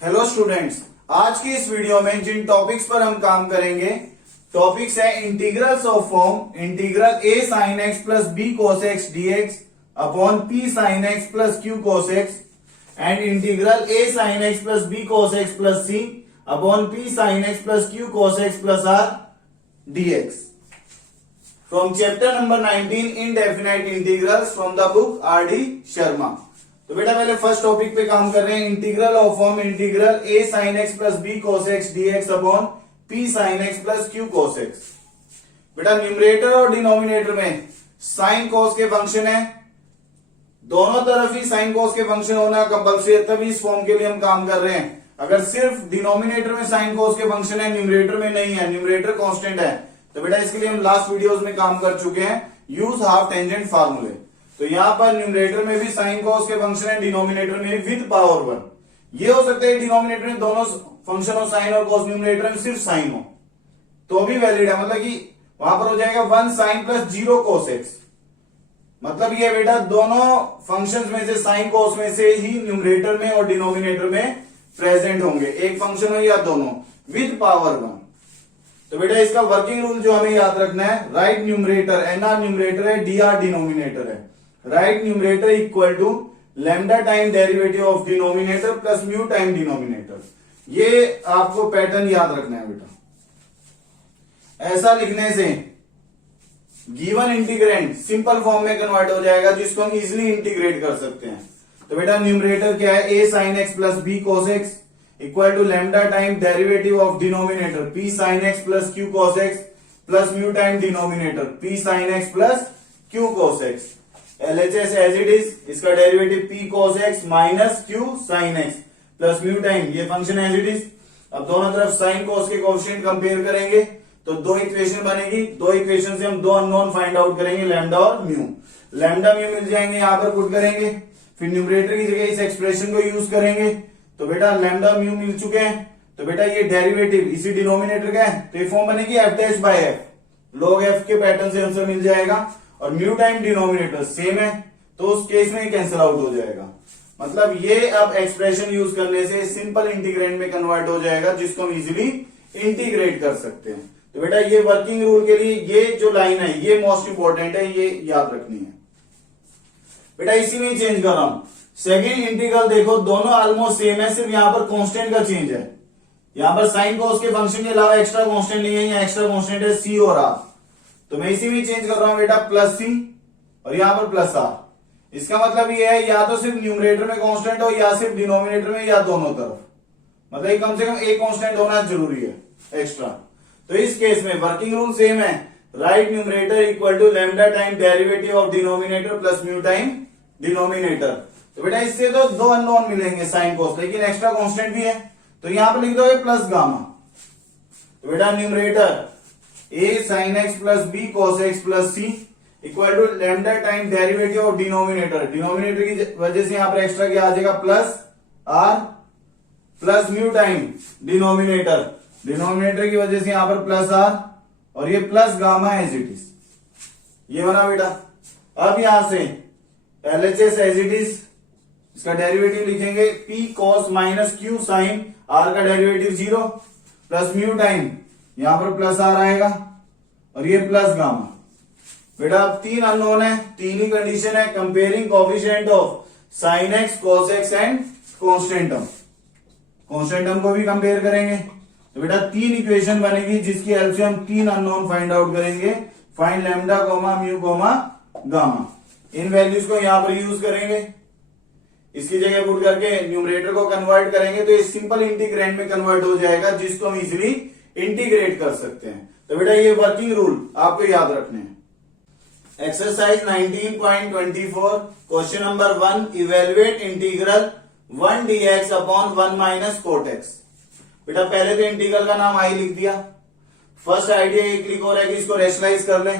Hello students, आज की इस वीडियो में जिन टॉपिक्स पर हम काम करेंगे टॉपिक्स है integrals of form integral a sin x plus b cos x dx upon p sin x plus q cos x and integral a sin x plus b cos x plus c upon p sin x plus q cos x plus r dx from chapter number 19 indefinite integrals from the book R.D. Sharma. तो बेटा पहले first topic पे काम कर रहे हैं integral of form integral a sin x plus b cos x dx upon p sin x plus q cos x। बेटा numerator और डिनोमिनेटर में साइन cos के फंक्शन है, दोनों तरफ ही साइन cos के फंक्शन होना कंपल्सरी है, तभी इस फॉर्म के लिए हम काम कर रहे हैं। अगर सिर्फ डिनोमिनेटर में साइन cos के फंक्शन है, न्यूमरेटर में नहीं है, न्यूमरेटर कांस्टेंट है, तो बेटा इसके लिए हम लास्ट वीडियोस में काम कर चुके हैं, यूज हाफ टेंजेंट फार्मूले। तो यहां पर न्यूमरेटर में भी साइन cos के फंक्शन है, डिनोमिनेटर में विद पावर 1। ये हो सकता है डिनोमिनेटर में दोनों फंक्शन हो साइन और cos, न्यूमरेटर में सिर्फ साइन हो तो भी वैलिड है, मतलब कि वहां पर हो जाएगा 1 sin प्लस 0 cos x। मतलब ये बेटा दोनों फंक्शंस में से साइन cos में से ही न्यूमरेटर में और डिनोमिनेटर में प्रेजेंट होंगे, एक फंक्शन हो या दोनों विद पावर 1। तो बेटा इसका वर्किंग रूल जो हमें याद रखना है, राइट न्यूमरेटर एनआर न्यूमरेटर है, डीआर डिनोमिनेटर है। Right numerator equal to lambda time derivative of denominator plus mu time denominator. ये आपको पैटर्न याद रखना है बेटा। ऐसा लिखने से गिवन इंटीग्रेंट सिंपल फॉर्म में कन्वर्ट हो जाएगा, जिसको हम इजिली इंटीग्रेट कर सकते हैं। तो बेटा न्यूमरेटर क्या है, a sin x plus b cos x equal to lambda time derivative of denominator p sin x plus q cos x plus mu time denominator p sin x plus q cos x। LHS as it is, इसका derivative p cos x minus q sin x plus mu time, ये function as it is. अब दोनों तरफ sine cos के coefficient compare करेंगे तो दो equation बनेगी, दो इक्वेशन से हम दो अननोन फाइंड आउट करेंगे, लैम्डा और म्यू। लैम्डा म्यू मिल जाएंगे, यहां पर पुट करेंगे, फिर न्यूमरेटर की जगह इस एक्सप्रेशन को यूज करेंगे। तो बेटा लैम्डा म्यू मिल चुके हैं, तो बेटा ये डेरिवेटिव इसी डिनोमिनेटर का है, तो ये फॉर्म बनेगी f dash by f, log f के पैटर्न से आंसर मिल जाएगा। और म्यू टाइम डिनोमिनेटर सेम है, तो उस केस में कैंसिल आउट हो जाएगा। मतलब ये अब एक्सप्रेशन यूज करने से सिंपल इंटीग्रेंट में कन्वर्ट हो जाएगा, जिसको हम इजिली इंटीग्रेट कर सकते हैं। तो बेटा ये वर्किंग रूल के लिए ये जो लाइन है ये मोस्ट इंपॉर्टेंट है, ये याद रखनी है बेटा। इसी में चेंज कर रहा हूं, सेकेंड इंटीग्रल देखो दोनों ऑलमोस्ट सेम है, सिर्फ यहां पर कांस्टेंट का चेंज है। यहां पर साइन cos के फंक्शन के अलावा एक्स्ट्रा कांस्टेंट नहीं है, यहाँ एक्स्ट्रा कांस्टेंट है c और r। तो मैं इसी में चेंज कर रहा हूं बेटा, प्लस c और यहां पर प्लस r। इसका मतलब ये है या तो सिर्फ न्यूमरेटर में कांस्टेंट हो या सिर्फ डिनोमिनेटर में, या दोनों तरफ, मतलब कम से कम एक कांस्टेंट होना जरूरी है एक्स्ट्रा। तो इस केस में वर्किंग रूल सेम है, right numerator equal to lambda time derivative of denominator plus mu time denominator. तो बेटा इससे तो दो अननोन मिलेंगे साइन cos, लेकिन एक्स्ट्रा कांस्टेंट भी है, तो यहां पर लिख दोगे प्लस गामा। तो बेटा numerator a sin x plus b cos x plus c equal to lambda time derivative of denominator, denominator की वजह से यहां पर एक्स्ट्रा क्या आ जाएगा, plus r plus mu time denominator, denominator की वजह से यहां पर प्लस r और ये plus gamma as it is, ये बना बेटा। अब यहां से LHS एज इट इज, इसका डेरिवेटिव लिखेंगे p cos minus q sin, r का डेरिवेटिव 0 प्लस म्यू टाइम, यहां पर प्लस r आएगा और ये प्लस गामा। बेटा अब तीन अननोन है, तीन ही कंडीशन है, comparing coefficient of sin x cos x and constant term, constant term को भी कंपेयर करेंगे। तो बेटा तीन इक्वेशन बनेगी, जिसकी हेल्प से हम तीन अननोन फाइंड आउट करेंगे, find lambda comma mu comma gamma. इन वैल्यूज को यहां पर यूज करेंगे, इसकी जगह पुट करके न्यूमरेटर को कन्वर्ट करेंगे, तो ये सिंपल इंटीग्रेंट में कन्वर्ट हो जाएगा, जिसको हम इजिली इंटीग्रेट कर सकते हैं। तो बेटा ये वर्किंग रूल आपको याद रखने हैं। Exercise 19.24 question number 1, evaluate integral 1 dx upon 1 minus cot x। बेटा पहले तो इंटीग्रल का नाम आई लिख दिया, फर्स्ट आइडिया ये क्लिक हो रहा है कि इसको रेशनलाइज कर लें।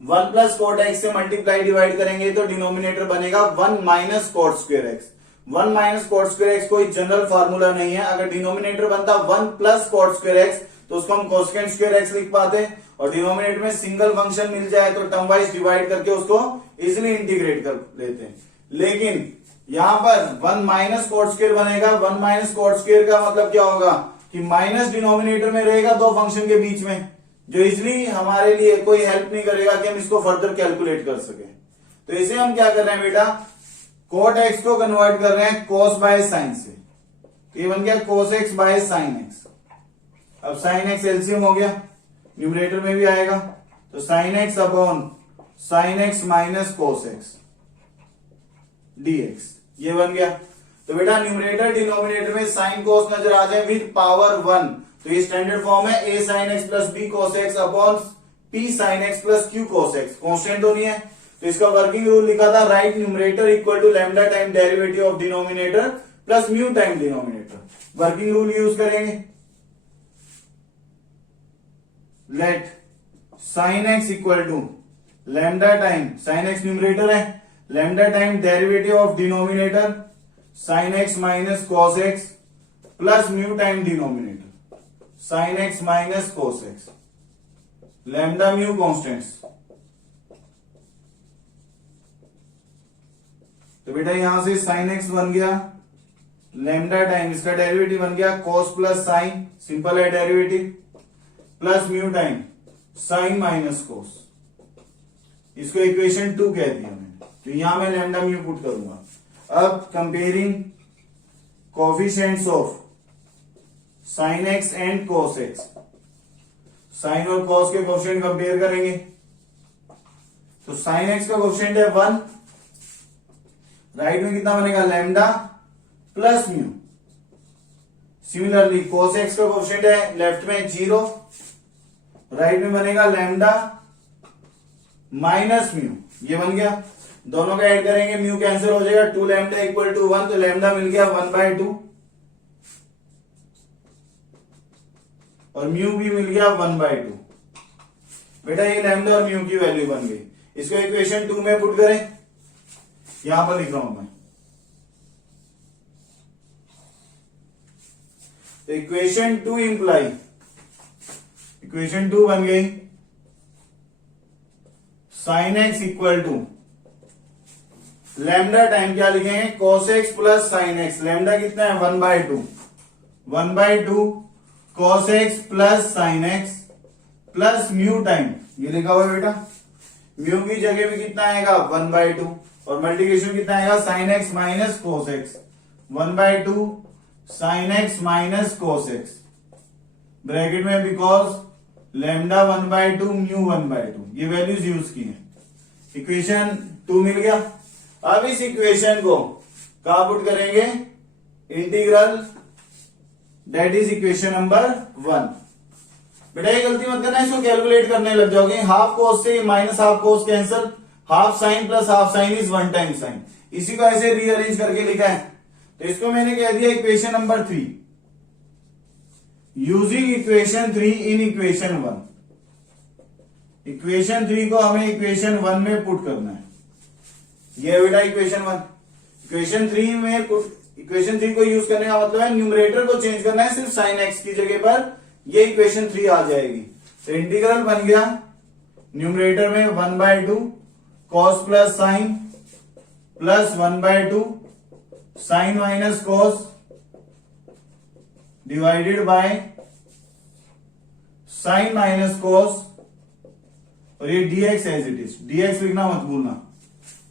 1 प्लस कोट x से मल्टीप्लाई डिवाइड करेंगे तो डिनोमिनेटर बनेगा 1 minus cot square x। 1 minus cot square x कोई जनरल फार्मूला नहीं है, अगर डिनोमिनेटर बनता 1 प्लस कोट स्क्वायर x तो उसको हम कोसेकेंट स्क्वायर x लिख पाते, और डिनोमिनेटर में सिंगल फंक्शन मिल जाए तो टर्म वाइज डिवाइड करके उसको इजिली इंटीग्रेट कर लेते हैं। लेकिन यहां पर 1 माइनस कॉट स्क्वायर बनेगा। 1 माइनस कॉट स्क्वायर का मतलब क्या होगा कि माइनस डिनोमिनेटर में रहेगा दो फंक्शन के बीच में, जो इजली हमारे लिए कोई हेल्प नहीं करेगा कि हम इसको फर्दर कैलकुलेट कर सके। तो इसे हम क्या कर रहे हैं बेटा, कोट एक्स को कन्वर्ट कर रहे हैं कोस बाय साइन से। ये बन गया cos x by sine x. अब साइन एक्स एलसीएम हो गया, न्यूमरेटर में भी आएगा, तो sine x upon sine x minus cos x dx, ये बन गया। तो बेटा न्यूमरेटर डिनोमिनेटर में साइन कोस नजर आ जाए विद पावर 1, तो ये स्टैंडर्ड फॉर्म है a sin x plus b cos x upon p sin x plus q cos x। Constant तो नहीं है, तो इसका वर्किंग रूल लिखा था, right numerator equal to lambda time derivative of denominator plus mu time denominator. Working rule use करेंगे, let sin x equal to lambda time, sin x numerator है, lambda time derivative of denominator sin x minus cos x plus mu time denominator sin x minus cos x, lambda mu constants. तो बेटा यहां से sin x बन गया, lambda time इसका derivative बन गया cos प्लस साइन, सिंपल है derivative, plus mu time sine minus cos, इसको इक्वेशन 2 कह दिया मैंने। तो यहां मैं लैम्डा म्यू पुट करूंगा। अब comparing coefficients of sine x and cos x, sine और कॉस के कोफिशिएंट कंपेयर करेंगे। तो साइन एक्स का कोफिशिएंट है 1, राइट में कितना बनेगा lambda plus mu. Similarly cos x का कोफिशिएंट है लेफ्ट में 0, राइट में बनेगा लैम्डा माइनस म्यू, ये बन गया। दोनों का ऐड करेंगे, म्यू कैंसिल हो जाएगा, 2 लैम्डा इक्वल टू 1, तो लैम्डा मिल गया 1/2 और म्यू भी मिल गया 1/2। बेटा ये लैम्डा और म्यू की वैल्यू बन गई। इसको इक्वेशन 2 में पुट करें, यहां पर लिख रहा हूं मैं। तो इक्वेशन 2 इंप्लाई, इक्वेशन 2 बन गई sine x equal to lambda time क्या लिखेंगे cos x plus sine x, lambda कितना है 1/2, 1/2 cos x plus sine x plus mu time, ये लिखा हुआ बेटा, म्यू की जगह में कितना आएगा 1/2 और मल्टीप्लिकेशन कितना आएगा sign x minus cos x, 1/2 sign x minus cos x, bracket में बिकॉज लैम्डा 1/2 म्यू 1/2, ये वैल्यूज यूज की है। इक्वेशन 2 मिल गया। अब इस इक्वेशन को कहां पुट करेंगे, integral, that is equation number 1। बेटा ये गलती मत करना, इसको कैलकुलेट करने लग जाओगे। हाफ कोस से minus half cos cancel, half sine plus half sine is 1 time sine, इसी को ऐसे रीअरेंज करके लिखा है। तो इसको मैंने कह दिया equation number 3, using equation 3 in equation 1। Equation 3 को हमें इक्वेशन 1 में पुट करना है। ये बेटा इक्वेशन 1, इक्वेशन 3 में इक्वेशन 3 को यूज करने का मतलब है न्यूमरेटर को चेंज करना है, सिर्फ साइन एक्स की जगह पर ये इक्वेशन 3 आ जाएगी। तो इंटीग्रल बन गया न्यूमरेटर में 1/2 cos plus sine plus 1/2 sine minus cos divided by sine minus cos और ये dx as it is, dx लिखना मत भूलना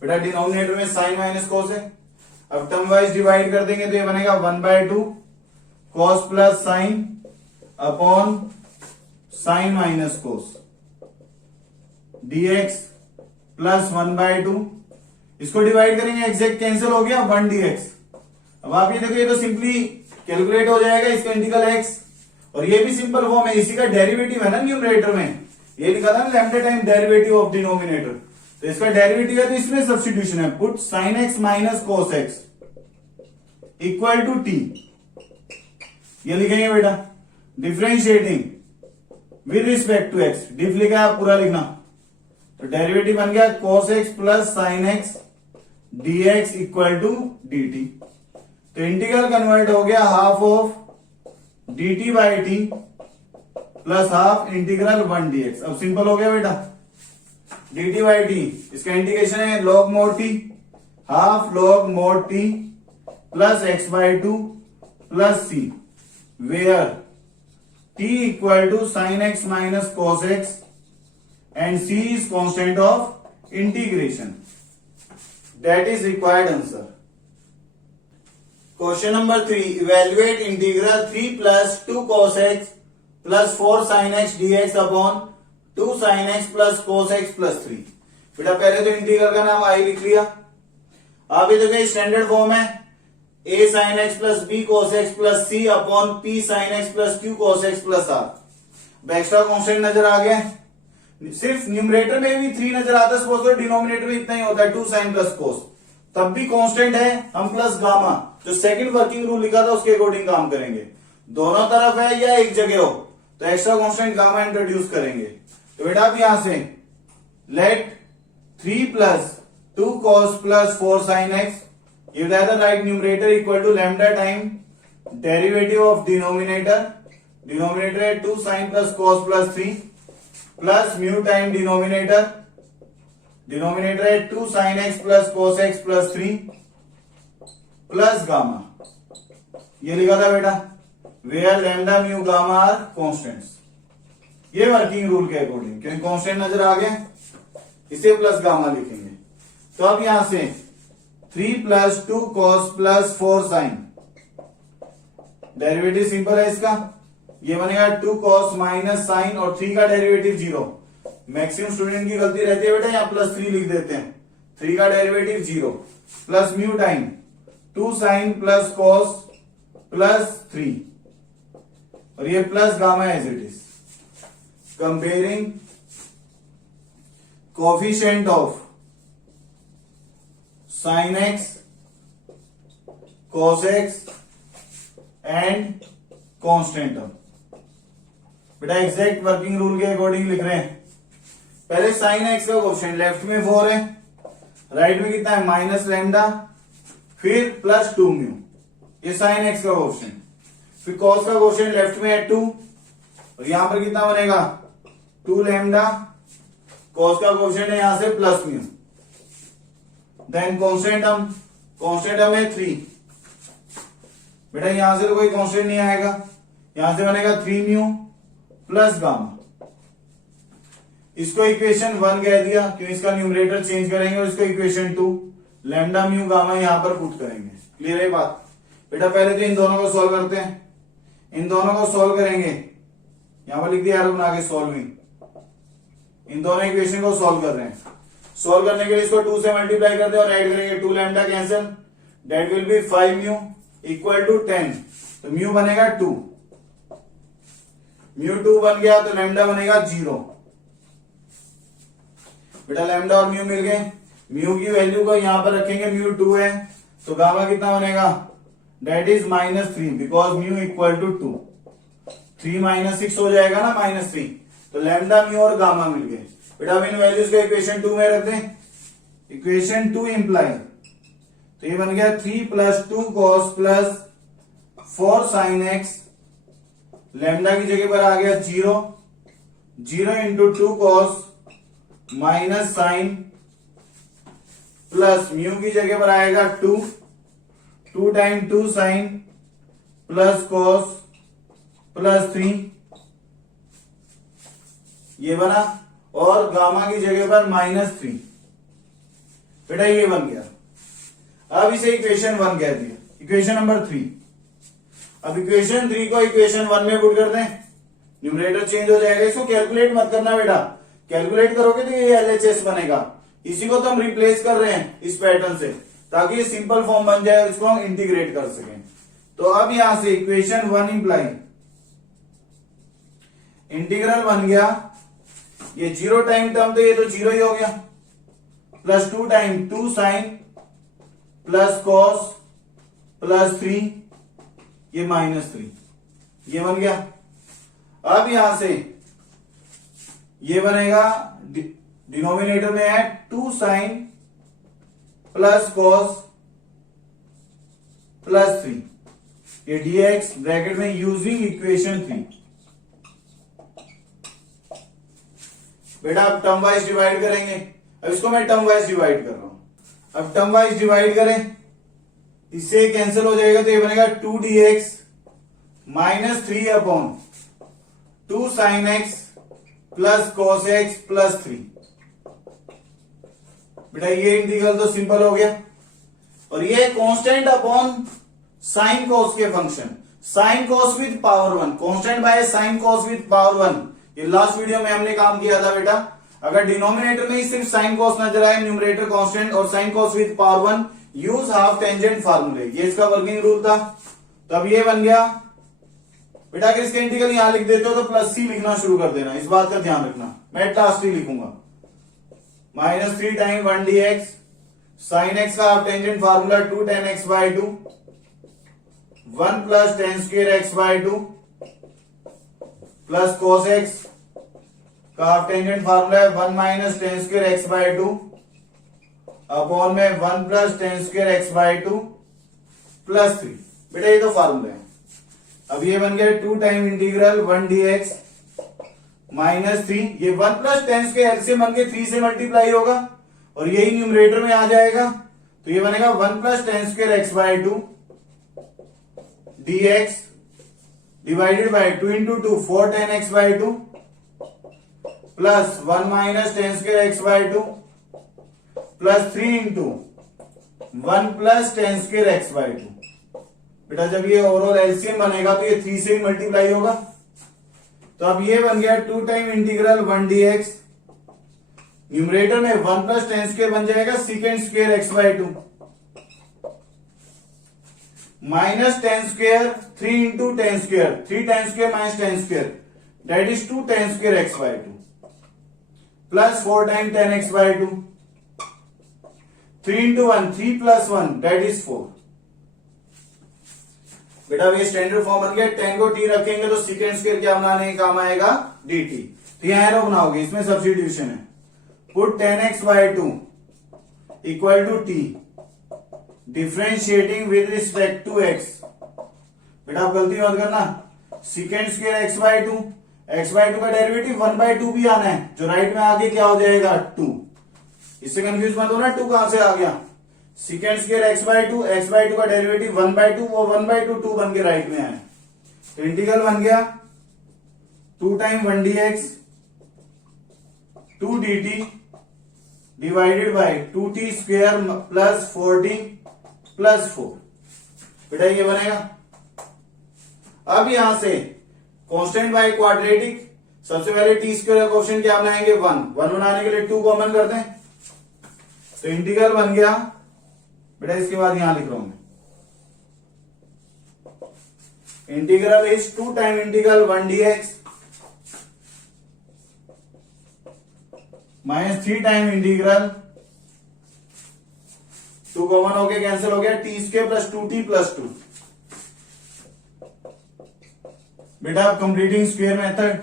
बेटा, डिनोमिनेटर में साइन माइनस cos है। अब टर्म वाइज डिवाइड कर देंगे तो ये बनेगा 1/2 cos plus sine upon sine minus cos dx plus 1/2, इसको डिवाइड करेंगे एग्जैक्ट कैंसिल हो गया 1 dx। अब आप ये देखो, ये तो सिंपली कैलकुलेट हो जाएगा, इसका इंटीग्रल x, और ये भी सिंपल फॉर्म है, इसी का डेरिवेटिव है ना न्यूमरेटर में, ये लिखा था ना lambda time derivative of denominator, तो इसका डेरिवेटिव है तो इसमें सब्स्टिट्यूशन है, put sine x minus cos x equal to t, ये लिखेंगे बेटा। Differentiating with respect to x, diff लिखा है आप पूरा लिखना, तो डेरिवेटिव बन गया cos x plus sine x dx equal to dt। तो इंटीग्रल कन्वर्ट हो गया half of dt by t plus half integral 1 dx। अब सिंपल हो गया बेटा, dt बाई टी, इसका इंटीग्रेशन है log mod t half log mod t plus x by two plus c, where t equal to sine x minus cos x and c is constant of integration. That is required answer. Question number 3. Evaluate integral 3 plus 2 cos x plus 4 sin x dx upon 2 sin x plus cos x plus 3. बेटा पहले तो integral का नाम आई लिख लिया। आप ये देखिए स्टैंडर्ड फॉर्म है a sin x plus b cos x plus c upon p sin x plus q cos x plus r। Extra constant नजर आ गया। सिर्फ न्यूमरेटर में भी 3 नजर आता है, सपोज करो डिनोमिनेटर में इतना ही होता है 2 sin प्लस कोस, तब भी कांस्टेंट है, हम प्लस गामा जो सेकंड वर्किंग रूल लिखा था उसके अकॉर्डिंग काम करेंगे। दोनों तरफ है या एक जगह हो तो एक्स्ट्रा कांस्टेंट गामा इंट्रोड्यूस करेंगे। तो बेटा अब यहां से let 3 plus 2 cos plus 4 sin x, ये बताया था right numerator equal to lambda time derivative of denominator, denominator है 2 sin plus cos plus 3 plus mu time denominator, denominator है 2 sin x plus cos x plus 3 plus gamma, ये लिखा था बेटा where lambda mu gamma are constants. ये working rule के according, क्योंकि constant नजर आ गए इसे प्लस गामा लिखेंगे। तो अब यहां से 3 plus 2 cos plus 4 sin, derivative simple है इसका, ये बनेगा 2 cos माइनस साइन और 3 का डेरिवेटिव 0। मैक्सिमम स्टूडेंट की गलती रहती है बेटा यहाँ प्लस 3 लिख देते हैं, 3 का derivative 0 plus mu time 2 sin plus cos plus 3 और ये plus gamma as it is. Comparing coefficient of sin x cos x and constant term. बेटा एग्जैक्ट वर्किंग रूल के अकॉर्डिंग लिख रहे हैं। पहले साइन एक्स का कोफिशिएंट लेफ्ट में 4 है, राइट में कितना है माइनस लैम्डा, फिर प्लस 2 म्यू, ये साइन एक्स का कोफिशिएंट। फिर कॉस का कोफिशिएंट लेफ्ट में है 2 और यहां पर कितना बनेगा 2 लैम्डा, कॉस का कोफिशिएंट है यहां से plus mu, then constant term है 3। बेटा यहां से तो कोई कांस्टेंट नहीं आएगा, यहां से बनेगा 3 म्यू प्लस गामा। इसको इक्वेशन 1 कह दिया क्यों, इसका न्यूमरेटर चेंज करेंगे और इसको इक्वेशन 2 लैम्डा म्यू गामा यहां पर पुट करेंगे। क्लियर है बात। बेटा पहले तो इन दोनों को सॉल्व करते हैं, इन दोनों को सॉल्व करेंगे, यहां पर लिख दिया एरो बना के सॉल्विंग, इन दोनों इक्वेशन को सॉल्व कर रहे हैं। सॉल्व करने के लिए इसको 2 से मल्टीप्लाई करते हैं और ऐड करेंगे 2 lambda cancel, that will be 5 mu equal to 10, तो म्यू बनेगा 2, म्यू 2 बन गया तो लैम्डा बनेगा 0। बेटा लैम्डा और म्यू मिल गए, म्यू की वैल्यू को यहां पर रखेंगे, म्यू 2 है तो गामा कितना बनेगा that is -3 because mu equal to 2, 3 minus 6 हो जाएगा ना -3, तो लैम्डा म्यू और गामा मिल गए। बेटा अब इन वैल्यूज को इक्वेशन 2 में रख दें, इक्वेशन 2 इंप्लाई, तो ये बन गया 3 plus 2 cos plus 4 sin x, lambda की जगह पर आ गया 0, 0 into 2 cos minus sine plus mu की जगह पर आएगा 2, 2 time 2 sine plus cos plus 3, ये बना, और गामा की जगह पर -3। बेटा ये बन गया। अब इसे इक्वेशन 1 कह दिया, इक्वेशन नंबर 3। अब इक्वेशन 3 को इक्वेशन 1 में पुट कर दें, न्यूमरेटर चेंज हो जाएगा। इसको कैलकुलेट मत करना बेटा, कैलकुलेट करोगे तो ये एलएचएस बनेगा। इसी को तो हम रिप्लेस कर रहे हैं इस पैटर्न से, ताकि ये सिंपल फॉर्म बन जाए और इसको हम इंटीग्रेट कर सकें। तो अब यहां से इक्वेशन 1 इंप्लाई इंटीग्रल बन गया, ये 0 टाइम टर्म तो ये तो 0 ही हो गया, plus 2 time 2 sine plus cos plus 3, ये -3, ये बन गया। अब यहां से ये बनेगा, डिनोमिनेटर में है 2 साइन प्लस कॉस प्लस 3, ये dx ब्रैकेट में यूजिंग इक्वेशन 3। बेटा अब टर्म वाइज डिवाइड करेंगे, अब इसको मैं टर्म वाइज डिवाइड कर रहा हूं। अब टर्म वाइज डिवाइड करें, इससे कैंसिल हो जाएगा तो ये बनेगा 2dx minus 3 upon 2 sin x plus cos x plus 3। बेटा ये इंटीग्रल तो सिंपल हो गया, और ये कांस्टेंट अपॉन साइन कॉस के function, sine cos with power 1, constant by sine cos with power 1। ये लास्ट वीडियो में हमने काम किया था बेटा। अगर डिनोमिनेटर में ही सिर्फ साइन कॉस नजर आए, न्यूमरेटर कांस्टेंट और sine cos with power 1, use half tangent फार्मूले, ये इसका वर्किंग रूल था। तो अब ये बन गया बेटा कि इसके इंटीग्रल यहां लिख देते हो तो प्लस सी लिखना शुरू कर देना, इस बात का ध्यान रखना। मैं लास्ट ही लिखूंगा minus 3 time 1dx sine x का half tangent formula 2 tan x by 2 1 plus tan square x by 2 plus cos x का हाफ टेंजेंट फार्मूला है 1 minus tan square x by 2 upon में 1 plus tan square x by 2 plus 3। बेटा ये तो formula है। अब ये बन गया 2 टाइम इंटीग्रल 1dx माइनस 3, ये 1 प्लस tan square एलसीएम बन के 3 से मल्टीप्लाई होगा और यही न्यूमरेटर में आ जाएगा, तो ये बनेगा 1 plus tan square x by 2 dx divided by 2 into 2 4 tan x by 2 plus 1 minus tan square x by 2 plus 3 into 1 plus tan square x by 2। बेटा जब ये ओवरऑल एलसीएम बनेगा तो ये 3 से ही मल्टीप्लाई होगा। तो अब ये बन गया 2 टाइम इंटीग्रल 1dx, न्यूमरेटर में 1 प्लस tan स्क्वायर बन जाएगा secant square x by 2 minus tan square 3 into tan square, 3 tan square minus tan square that is 2 tan square x by 2 plus 4 time tan x by 2, 3 into 1 3 plus 1 that is 4। बेटा ये standard form बन गया, tan को t रखेंगे तो secant square क्या बनाने का काम आएगा dt, तो यहां एरो बनाओगे, इसमें सब्स्टिट्यूशन है। Put tan x by 2 equal to t differentiating with respect to x। बेटा आप गलती मत करना, secant square x by 2, x by 2 का डेरिवेटिव 1 by 2 भी आना है, जो राइट में आगे क्या हो जाएगा 2। इससे कंफ्यूज मत होना 2 कहां से आ गया, secant square x by 2, x by 2 का डेरिवेटिव 1 by 2, वो 1 by 2 2 बन के राइट में आए, तो इंटीग्रल बन गया 2 time 1dx 2 dt divided by 2t square plus 4t plus 4। बेटा ये बनेगा। अब यहां से कांस्टेंट बाय क्वाड्रेटिक, सबसे पहले टी स्क्वायर का क्वेश्चन क्या बनाएंगे 1 बनाने के लिए 2 कॉमन करते हैं, तो इंटीग्रल बन गया बेटा, इसके बाद यहां लिख रहा हूं मैं, integral is 2 time integral 1dx minus 3 time integral 2 common होके कैंसिल हो गया T square plus 2t plus 2। बेटा अब कंप्लीटिंग स्क्वायर मेथड,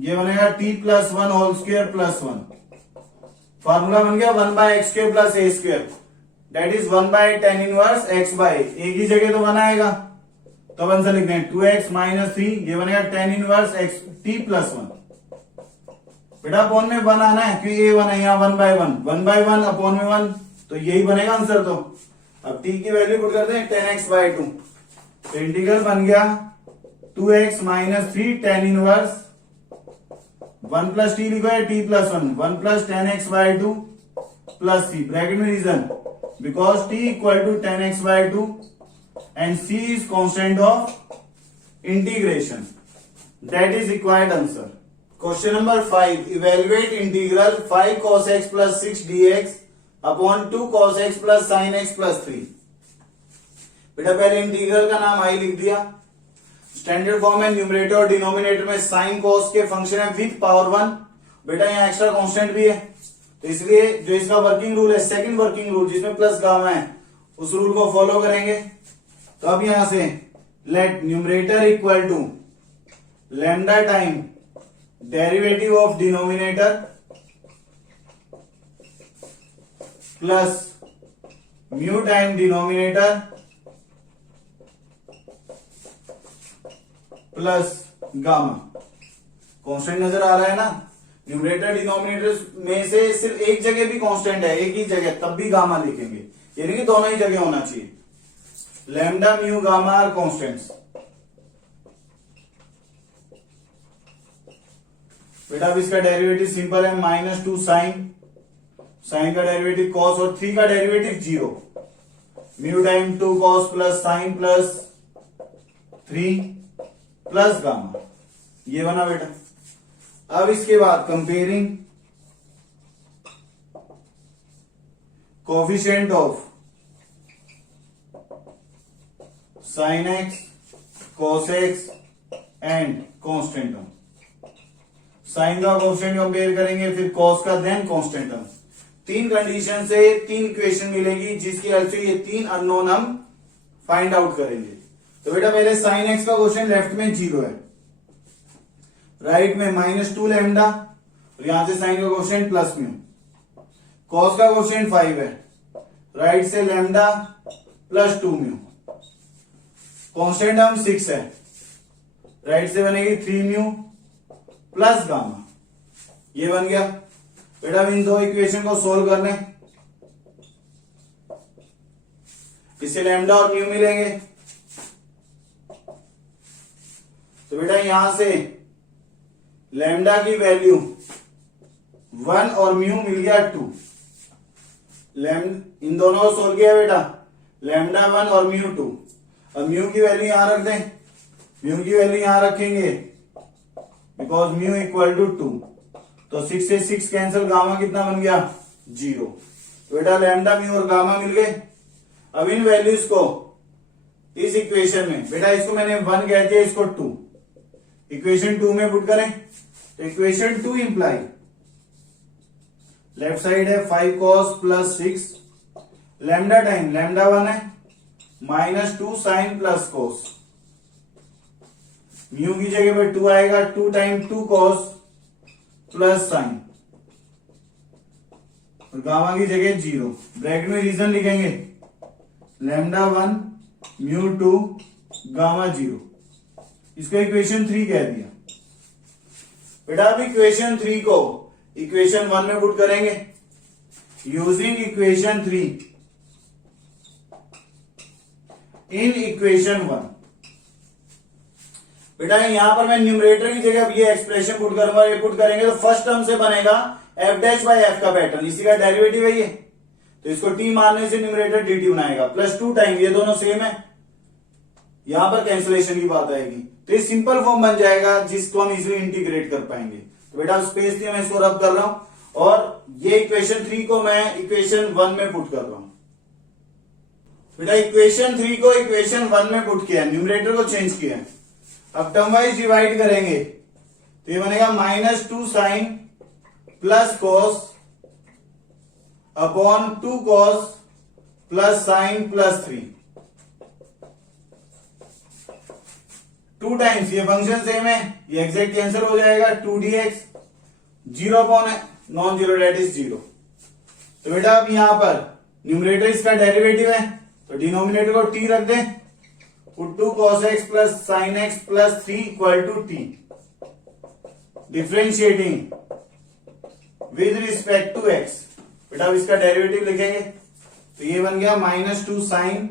ये बनेगा t plus 1 whole square plus 1, formula बन गया 1 by x square plus a square that is 1 by tan inverse x by, एक ही जगह तो बनाएगा तो अपन से लिखते हैं 2x माइनस 3, ये बनेगा tan inverse x t plus 1। बेटा अपॉन में 1 आना है क्योंकि ये 1 है, यहाँ 1 बाय 1, 1 बाय 1 अपॉन में 1, तो यही बनेगा आंसर। तो अब t की वैल्यू पुट करते हैं tan x बाय 2, तो इंटीग्रल बन गया 2x minus 3 tan inverse 1 plus t लिखो है t plus 1, 1 plus tan x by 2 plus c, bracket में reason because t equal to tan x by 2 and c is constant of integration, that is required answer. Question number 5, evaluate integral 5 cos x plus 6 dx upon 2 cos x plus sin x plus 3। बेटा पहले integral का नाम आई लिख दिया, standard form है, numerator और denominator में sine cos के फंक्शन है विद पावर 1। बेटा यहाँ एक्स्ट्रा कांस्टेंट भी है, तो इसलिए जो इसका वर्किंग रूल है, सेकंड वर्किंग रूल जिसमें प्लस गामा है, उस रूल को फॉलो करेंगे। तो अब यहां से let numerator equal to lambda time derivative of denominator plus mu time denominator plus gamma. Constant नजर आ रहा है ना, न्यूमरेटर डिनोमिनेटर में से सिर्फ एक जगह भी कांस्टेंट है, एक ही जगह, तब भी गामा लिखेंगे, यानी कि दोनों ही जगह होना चाहिए। Lambda mu gamma are constants. बेटा अब इसका डेरिवेटिव सिंपल है, -2 साइन, साइन का डेरिवेटिव कॉस और 3 का derivative 0, mu time 2 cos plus sine plus 3 plus gamma, ये बना बेटा। अब इसके बाद comparing coefficient of sine x, cos x and constant term. Sine का कांस्टेंट कंपेयर करेंगे, फिर कॉस का, देन कांस्टेंट टर्म। 3 कंडीशन से 3 इक्वेशन मिलेगी, जिसकी हेल्प से ये 3 अननोन हम फाइंड आउट करेंगे। तो बेटा पहले साइन एक्स का क्वेश्चन लेफ्ट में 0 है, राइट में -2 लैम्डा और यहां से साइन का क्वेश्चन प्लस म्यू। कॉस का क्वेश्चन 5 है, राइट से lambda plus 2 mu. Constant term 6 है, राइट से बनेगी 3 म्यू प्लस गामा, ये बन गया। बेटा इन दो इक्वेशन को सोल्व करने, इससे लैम्डा और म्यू मिलेंगे। तो बेटा यहां से लैम्डा की वैल्यू 1 और म्यू मिल गया 2। इन दोनों को सोल्व किया बेटा, लैम्डा 1 और म्यू 2। अब म्यू की वैल्यू यहां रख दें, म्यू की वैल्यू यहां रखेंगे बिकॉज म्यू इक्वल टू 2, तो 6 से 6 कैंसिल, गामा कितना बन गया 0। तो बेटा लैम्डा म्यू और गामा मिल गए। अब इन वैल्यूज को इस इक्वेशन में, बेटा इसको मैंने 1 कह दिया, इसको 2, इक्वेशन 2 में पुट करें। तो इक्वेशन 2 इंप्लाई लेफ्ट साइड है 5 cos plus 6, lambda time lambda 1 है, -2 साइन प्लस cos, म्यू की जगह पे 2 आएगा, 2 टाइम 2 cos प्लस साइन, और गामा की जगह 0। ब्रैकेट में रीजन लिखेंगे, लैम्डा 1 म्यू 2 गामा 0। इसको इक्वेशन 3 कह दिया। बेटा अब इक्वेशन 3 को इक्वेशन 1 में पुट करेंगे यूजिंग इक्वेशन 3 इन इक्वेशन 1। बेटा यहां पर मैं न्यूमरेटर की जगह ये एक्सप्रेशन पुट करूंगा, ये पुट करेंगे तो फर्स्ट टर्म से बनेगा f डैश बाई एफ का पैटर्न, इसी का डेरिवेटिव है ये, तो इसको t मारने से न्यूमरेटर dt बनाएगा, प्लस 2 टाइम, ये दोनों सेम है, यहां पर कैंसिलेशन की बात आएगी, तो ये सिंपल फॉर्म बन जाएगा जिसको हम इजिली इंटीग्रेट कर पाएंगे। तो बेटा स्पेस थी, मैं इसको रब कर रहा हूं और ये इक्वेशन 3 को मैं इक्वेशन 1 में पुट कर रहा हूं। बेटा इक्वेशन 3 को इक्वेशन 1 में पुट किया, न्यूमरेटर को चेंज किया। अब टर्म वाइज डिवाइड करेंगे तो ये बनेगा -2 sine plus cos upon 2 cos plus sine plus 3, 2 times, ये फंक्शन सेम है, ये एग्जैक्ट कैंसिल हो जाएगा, 2dx 0 upon non zero that is 0। तो बेटा अब यहां पर न्यूमरेटर इसका डेरिवेटिव है, तो डिनोमिनेटर को t रख दें, 2 cos x plus sine x plus 3 equal to t, differentiating with respect to x। बेटा अब इसका डेरिवेटिव लिखेंगे तो ये बन गया -2 साइन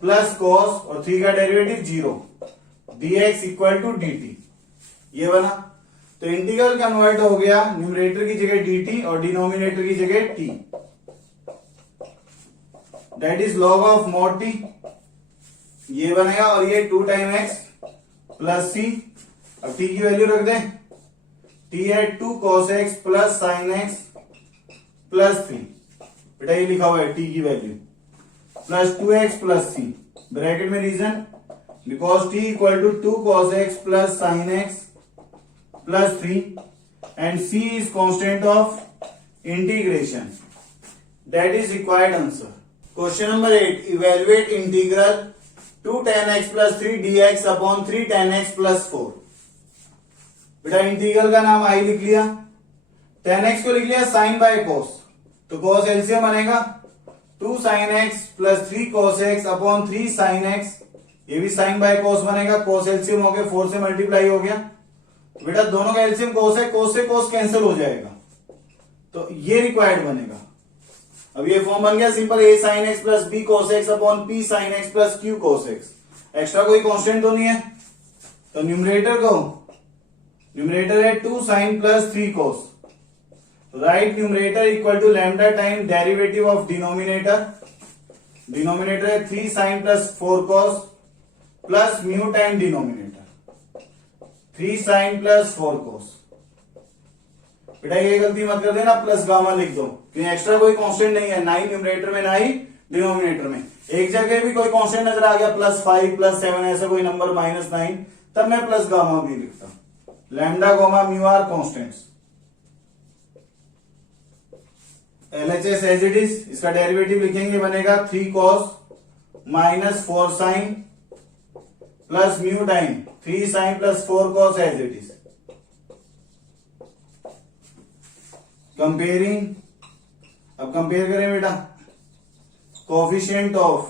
प्लस कॉस और 3 का derivative 0, dx equal to dt, ये बना। तो इंटीग्रल कन्वर्ट हो गया, न्यूमरेटर की जगह dt और डिनोमिनेटर की जगह t, that is log of mod t, ये बनेगा, और ये 2 टाइम x प्लस c। अब t की वैल्यू रख दें, t है 2 cos x plus sine x plus 3, बेटा ये लिखा हुआ है t की वैल्यू, plus 2x plus c, bracket में reason, because t equal to 2 cos x plus sine x plus 3 and c is constant of integration, that is required answer. Question number 8, evaluate integral 2 tan x plus 3 dx upon 3 tan x plus 4। बेटा integral का नाम आई लिख लिया, tan x को लिख लिया sign bye cos, तो cos LCM बनेगा 2 sin x plus 3 cos x upon 3 sin x, ये भी साइन बाय cos बनेगा, cos एलसीएम हो गया 4 से मल्टीप्लाई हो गया, बेटा दोनों का एलसीएम कोस है, कोस से कोस कैंसिल हो जाएगा, तो ये रिक्वायर्ड बनेगा। अब ये फॉर्म बन गया simple, a sin x plus b cos x upon p sin x plus q cos x। Extra कोई कांस्टेंट तो नहीं है, तो न्यूमरेटर है 2 sin plus 3 cos, right numerator equal to lambda time derivative of denominator, denominator है 3 sin plus 4 cos plus mu time denominator 3 sin plus 4 cos। बेटा ये गलती मत कर देना, प्लस गामा लिख दो, क्योंकि एक्स्ट्रा कोई कांस्टेंट नहीं है, ना ही न्यूमरेटर में ना ही डिनोमिनेटर में। एक जगह भी कोई कांस्टेंट नजर आ गया +5 +7 ऐसा कोई नंबर -9, तब मैं प्लस गामा भी लिखता। Lambda gamma mu are constants. LHS as it is, इसका डेरिवेटिव लिखेंगे, बनेगा 3 cos minus 4 sin plus mu time 3 sin plus 4 cos as it is. Comparing, अब कंपेयर करें बेटा coefficient of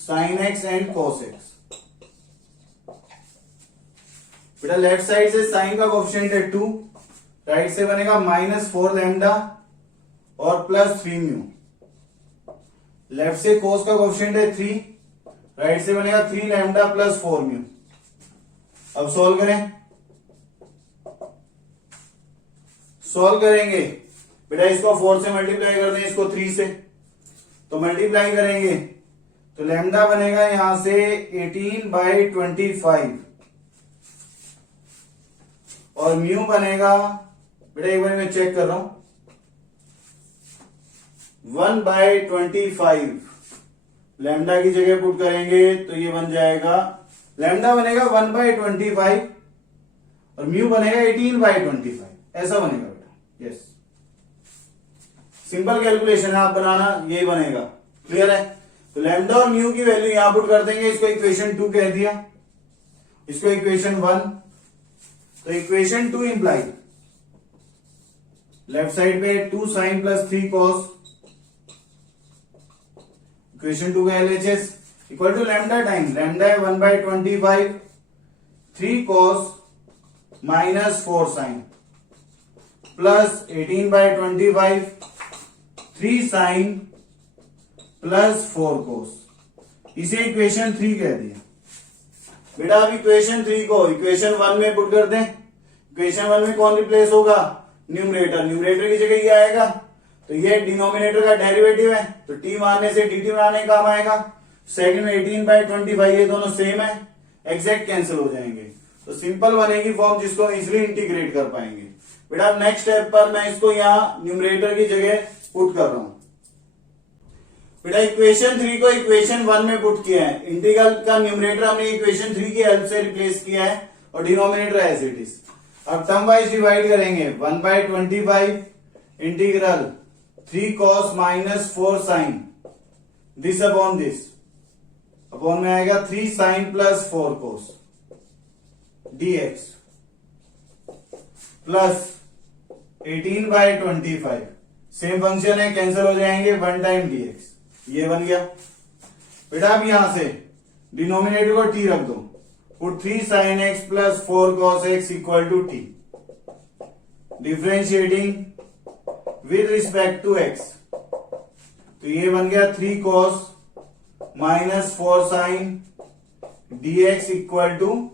sin x and cos x। बेटा left side से sine का coefficient है 2, राइट से बनेगा -4 लैम्डा और +3 म्यू। लेफ्ट से कोस का कोफिशिएंट है 3, राइट से बनेगा 3 लैम्डा प्लस 4 म्यू। अब सॉल्व करें, सॉल्व करेंगे बेटा इसको 4 से मल्टीप्लाई कर दें, इसको 3 से, तो मल्टीप्लाई करेंगे तो लैम्डा बनेगा यहां से 18/25 और म्यू बनेगा, बेटा एक बार मैं चेक कर रहा हूं, 1/25। लैम्डा की जगह पुट करेंगे तो ये बन जाएगा, लैम्डा बनेगा 1/25 और म्यू बनेगा 18/25, ऐसा बनेगा बेटा। यस, सिंपल कैलकुलेशन है, आप बनाना यही बनेगा। क्लियर है? तो लैम्डा और म्यू की वैल्यू यहां पुट कर देंगे, इसको इक्वेशन 2 कह दिया, इसको इक्वेशन 1, तो इक्वेशन 2 इंप्लाई लेफ्ट साइड पे 2 sin प्लस 3 cos, इक्वेशन 2 का LHS equal to lambda time, lambda है 1/25, 3 cos minus 4 sin plus 18/25, 3 sin plus 4 cos, इसे इक्वेशन 3 कह दिया। बेटा अब इक्वेशन 3 को इक्वेशन 1 में पुट कर दें, इक्वेशन 1 में कौन रिप्लेस होगा? न्यूमरेटर, न्यूमरेटर की जगह ये आएगा, तो ये डिनोमिनेटर का डेरिवेटिव है, तो t मारने से dt बनाने का काम आएगा। सेकंड में 18/25, ये दोनों सेम है, एग्जैक्ट कैंसिल हो जाएंगे, तो सिंपल बनेगी फॉर्म जिसको इजिली इंटीग्रेट कर पाएंगे। बेटा नेक्स्ट स्टेप पर मैं इसको यहाँ न्यूमरेटर की जगह पुट कर रहा हूं। बेटा इक्वेशन 3 को इक्वेशन 1 में पुट किया है, इंटीग्रल का न्यूमरेटर हमने इक्वेशन 3 की हेल्प से रिप्लेस किया है और डिनोमिनेटर एज इट इज। अब टर्म वाइज डिवाइड करेंगे, 1/25 integral 3 cos minus 4 sin this upon this, upon में आएगा 3 sin plus 4 cos dx plus 18/25, same function है, कैंसिल हो जाएंगे, 1 टाइम dx, ये बन गया। बेटा अब यहां से डिनोमिनेटर को t रख दो, put 3 sin x plus 4 cos x equal to t, differentiating with respect to x, तो ये बन गया 3 cos minus 4 sin dx equal to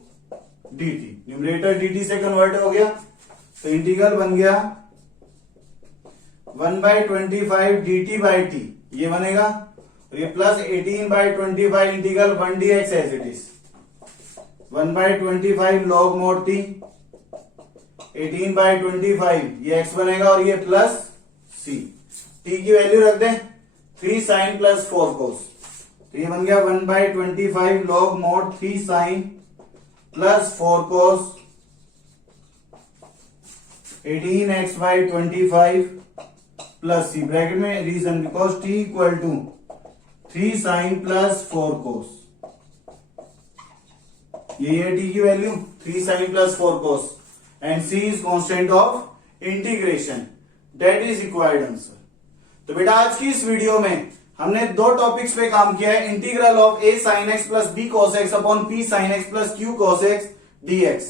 dt, numerator dt से कन्वर्ट हो गया, तो इंटीग्रल बन गया 1/25 dt बाई t, ये बनेगा, और ये plus 18/25 integral 1 dx as it is, 1/25 log mod t, 18/25 ये x बनेगा और ये प्लस c, t की वैल्यू रख दें 3 sin प्लस 4 cos, तो ये बन गया 1/25 log mod 3 sin plus 4 cos 18x/25 plus c, bracket में reason because t equal to 3 sin plus 4 cos, ये है t की value 3 sin plus 4 cos and c is constant of integration, that is required answer. तो बेटा आज की इस video में हमने दो टॉपिक्स पे काम किया है, integral of a sin x plus b cos x upon p sin x plus q cos x dx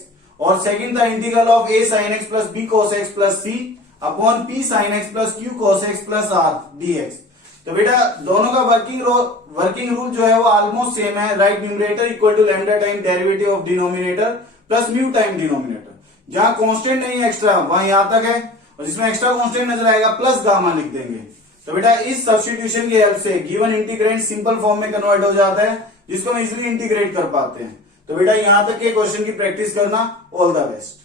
और सेकंड था integral of a sin x plus b cos x plus c upon p sin x plus q cos x plus r dx। तो बेटा दोनों का working rule जो है वो almost same है। Right numerator equal to lambda time derivative of denominator plus mu time denominator. जहां constant नहीं है एक्स्ट्रा वहां यहां तक है, और जिसमें एक्स्ट्रा कांस्टेंट नजर आएगा प्लस गामा लिख देंगे। तो बेटा इस सब्स्टिट्यूशन की हेल्प से गिवन इंटीग्रेंड सिंपल फॉर्म में कन्वर्ट हो जाता है, जिसको हम इजिली इंटीग्रेट कर पाते हैं। तो बेटा यहां तक के क्वेश्चन की प्रैक्टिस करना। All the best.